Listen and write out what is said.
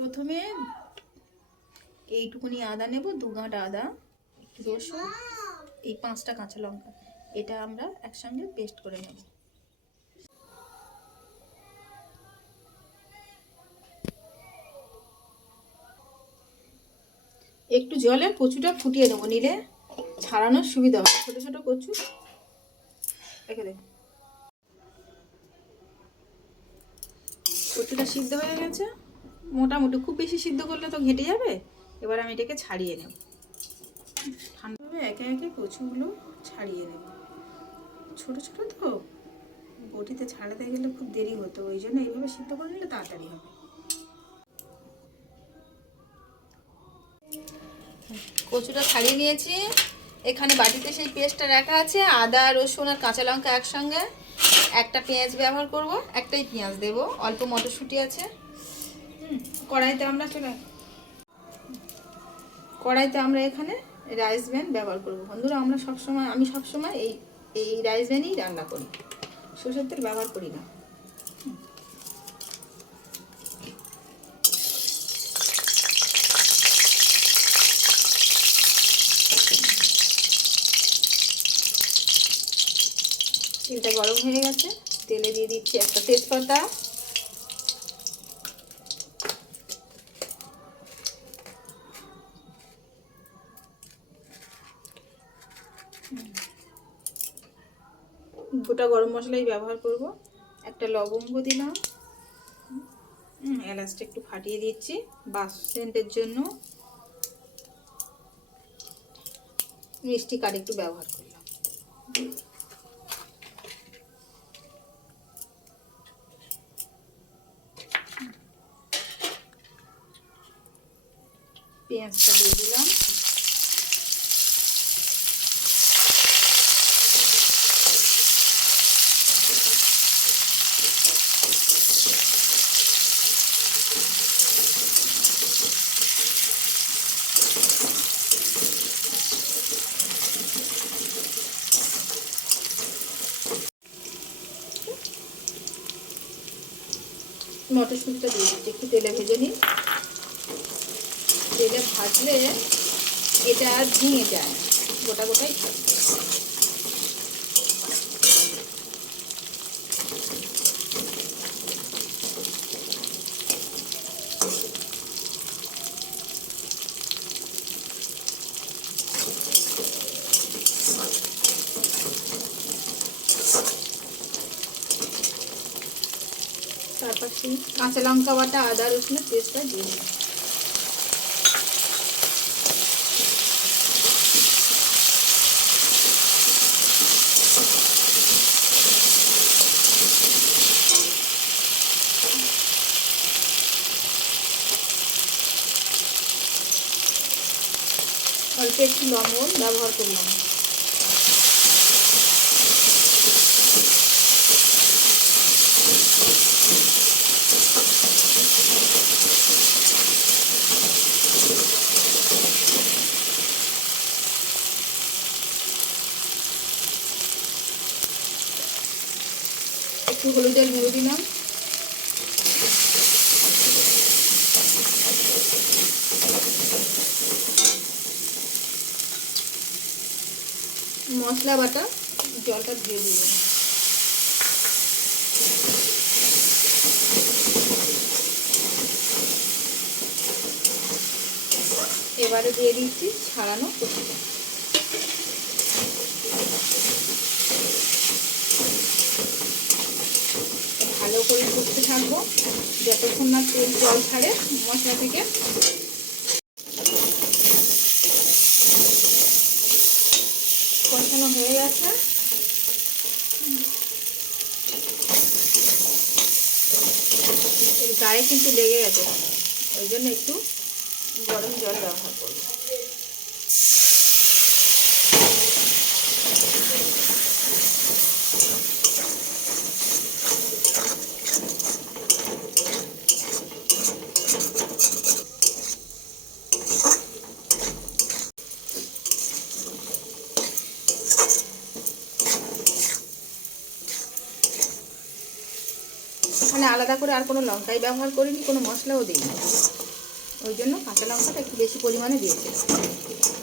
প্রথমে এইটুকুনি আদা নেব, 2 গাঁট আদা, একটু রসুন, এই 5টা কাঁচা লঙ্কা, এটা আমরা একসঙ্গে পেস্ট করে নেব। একটু জলে কচুটা ফুটিয়ে দেবো, নিলে ছাড়ানোর সুবিধা হবে। ছোট ছোট কচু রেখে দেব। কচুটা সিদ্ধ হয়ে গেছে মোটামুটি, খুব বেশি সিদ্ধ করলে তো ঘেঁটে যাবে। এবার আমি এটাকে ছাড়িয়ে নেব। ঠান্ডাভাবে একে একে কচুগুলো ছাড়িয়ে নেব। ছোট ছোট তো বটিতে ছাড়াতে গেলে খুব দেরি হতো, ওই জন্য এইভাবে সিদ্ধ করে নিলে তাড়াতাড়ি হবে। কচুটা ছাড়িয়ে নিয়েছি। এখানে বাটিতে সেই পেস্টটা রাখা আছে, আদা রসুন আর কাঁচা লঙ্কা একসঙ্গে। একটা পেঁয়াজ ব্যবহার করব, একটাই পেঁয়াজ দেব। অল্প মটরশুঁটি আছে। কড়াইতে আমরা এখানে রাইস ব্যান ব্যবহার করব। বন্ধুরা, আমি সবসময় এই রাইস ব্যানই রান্না করি, সরষের তেল ব্যবহার করি না। তেলটা গরম হয়ে গেছে, তেলে দিয়ে দিচ্ছি একটা তেজপাতা, গোটা গরম মশলাই ব্যবহার করব, একটা লবঙ্গ দিলাম, এলাচটা একটু ফাটিয়ে দিচ্ছি বাসেন্টের জন্য, মিষ্টি কাঠ একটু ব্যবহার করলাম। পেঁয়াজটা দিয়ে দিলাম, মটরশুঁটিটা দিয়ে দিচ্ছি, একটু তেলে ভেজে নিই। তেলে ভাজলে এটা আর ভেঙে যায়, গোটা গোটাই থাকবে। তারপর সেই কাঁচা লঙ্কা বাটা আদা রসুনের পেস্টটা দিয়ে দিই। অল্প একটু লবণ ব্যবহার করলাম। একটু হলুদের গুঁড়ো দিলাম, মশলা বাটা জলটা দিয়ে দিলাম। এবারে দিয়ে দিচ্ছি ছাড়ানো কচুটা। ভালো করে করতে থাকবো যতক্ষণ না তেল জল ছাড়ে মশলা থেকে। কষানো হয়ে গেছে, এর গায়ে কিন্তু লেগে গেছে, ওই জন্য একটু গরম জল ব্যবহার করব। এখানে আলাদা করে আর কোনো লঙ্কাই ব্যবহার করিনি, কোনো মশলাও দিইনি। ওই জন্য কাঁচা লঙ্কাটা একটু বেশি পরিমাণে দিয়েছিলাম।